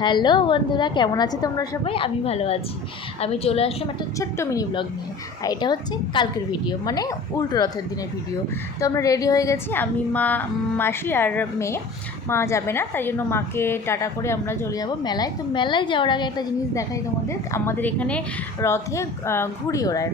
Hello বন্ধুরা, কেমন আছো তোমরা সবাই? আমি ভালো আছি। আমি চলে আসলাম একটা ছোট্ট মিনি ব্লগ নিয়ে। আর এটা হচ্ছে কালকের ভিডিও, মানে উল্টো রথের দিনের ভিডিও। তো আমরা রেডি হয়ে গেছি, আমি, মা, মাসি আর মেয়ে। মা যাবে না, তাই জন্য মাকে টাটা করে আমরা চলে যাব মেলায়। তো মেলায় যাওয়ার আগে একটা জিনিস দেখাই তোমাদের। আমাদের এখানে রথে ঘুড়ি ওড়ায়।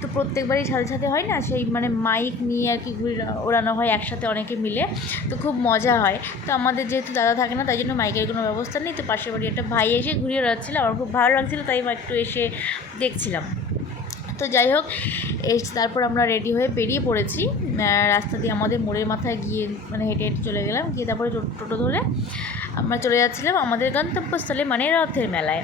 তো প্রত্যেকবারই সাথে সাথে হয় না, সেই মানে মাইক নিয়ে আর কি ঘুড়ি ওড়ানো হয় একসাথে অনেকে মিলে। তো খুব মজা হয়। তো আমাদের যেহেতু দাদা থাকে না, তাই জন্য মাইকের কোনো ব্যবস্থা নেই। তো পাশের বাড়ি একটা ভাই এসে ঘুরিয়ে ওড়াচ্ছিলো, আমার খুব ভালো লাগছিলো, তাই একটু এসে দেখছিলাম। তো যাই হোক, তারপর আমরা রেডি হয়ে বেরিয়ে পড়েছি। রাস্তা দিয়ে আমাদের মোড়ের মাথায় গিয়ে মানে হেঁটে হেঁটে চলে গেলাম, গিয়ে তারপরে টোটো ধরে আমরা চলে যাচ্ছিলাম আমাদের গন্তব্যস্থলে, মানে রথের মেলায়।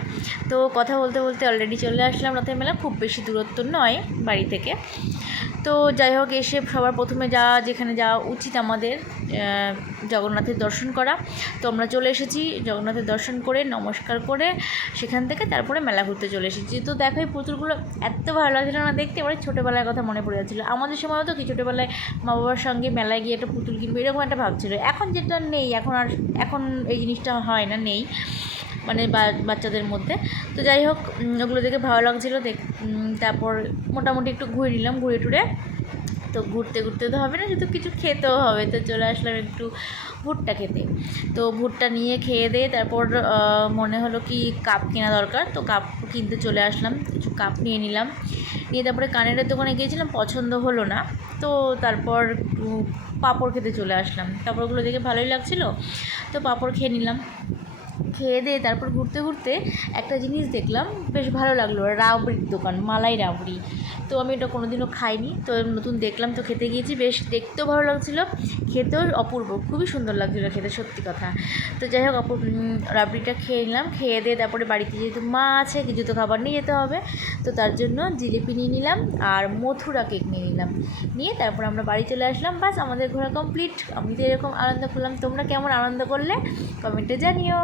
তো কথা বলতে বলতে অলরেডি চলে আসলাম রথের মেলা, খুব বেশি দূরত্ব নয় বাড়ি থেকে। তো যাই হোক, এসে সবার প্রথমে যেখানে যাওয়া উচিত আমাদের, জগন্নাথের দর্শন করা। তো আমরা চলে এসেছি, জগন্নাথের দর্শন করে নমস্কার করে সেখান থেকে তারপরে মেলা ঘুরতে চলে এসেছি। তো দেখো, এই পুতুলগুলো এত ভালো লাগছিলো না দেখতে, এবারে ছোটোবেলার কথা মনে পড়ে যাচ্ছিলো। আমাদের সময়ও তো কি ছোটোবেলায় মা বাবার সঙ্গে মেলায় গিয়ে একটা পুতুল কিনবো, এরকম একটা ভাবছিলো। এখন যেটা নেই, এখন এই জিনিসটা হয় না, নেই মানে বাচ্চাদের মধ্যে। তো যাই হোক, ওগুলো দেখে ভালো লাগছিলো তারপর মোটামুটি একটু ঘুরে নিলাম, ঘুরে টুরে। তো ঘুরতে ঘুরতে তো হবে না, শুধু কিছু খেতেও হবে। তো চলে আসলাম একটু ভুট্টা খেতে। তো ভুট্টা নিয়ে খেয়ে দিয়ে তারপর মনে হলো কি কাপ কেনা দরকার। তো কাপ কিনতে চলে আসলাম, কিছু কাপ নিয়ে নিলাম। নিয়ে তারপরে কানেরের দোকানে গিয়েছিলাম, পছন্দ হলো না। তো তারপর একটু পাঁপড় খেতে চলে আসলাম, পাঁপড়গুলো দেখে ভালোই লাগছিলো, তো পাঁপড় খেয়ে নিলাম। খেয়ে দিয়ে তারপর ঘুরতে ঘুরতে একটা জিনিস দেখলাম, বেশ ভালো লাগলো, রাবড়ির দোকান, মালাই রাবড়ি। তো আমি এটা কোনোদিনও খাইনি, তো নতুন দেখলাম, তো খেতে গিয়েছি। বেশ দেখতেও ভালো লাগছিলো, খেতেও অপূর্ব, খুবই সুন্দর লাগছিলো খেতে, সত্যি কথা। তো যাই হোক, রাবড়িটা খেয়ে নিলাম। খেয়ে দিয়ে তারপরে বাড়িতে যেহেতু মা আছে, কিছু তো খাবার নিয়ে যেতে হবে, তো তার জন্য জিলিপি নিয়ে নিলাম আর মথুরা কেক নিয়ে নিলাম। নিয়ে তারপর আমরা বাড়ি চলে আসলাম, বাস আমাদের ঘোরা কমপ্লিট। আমি তো এরকম আনন্দ করলাম, তোমরা কেমন আনন্দ করলে কমেন্টে জানিও।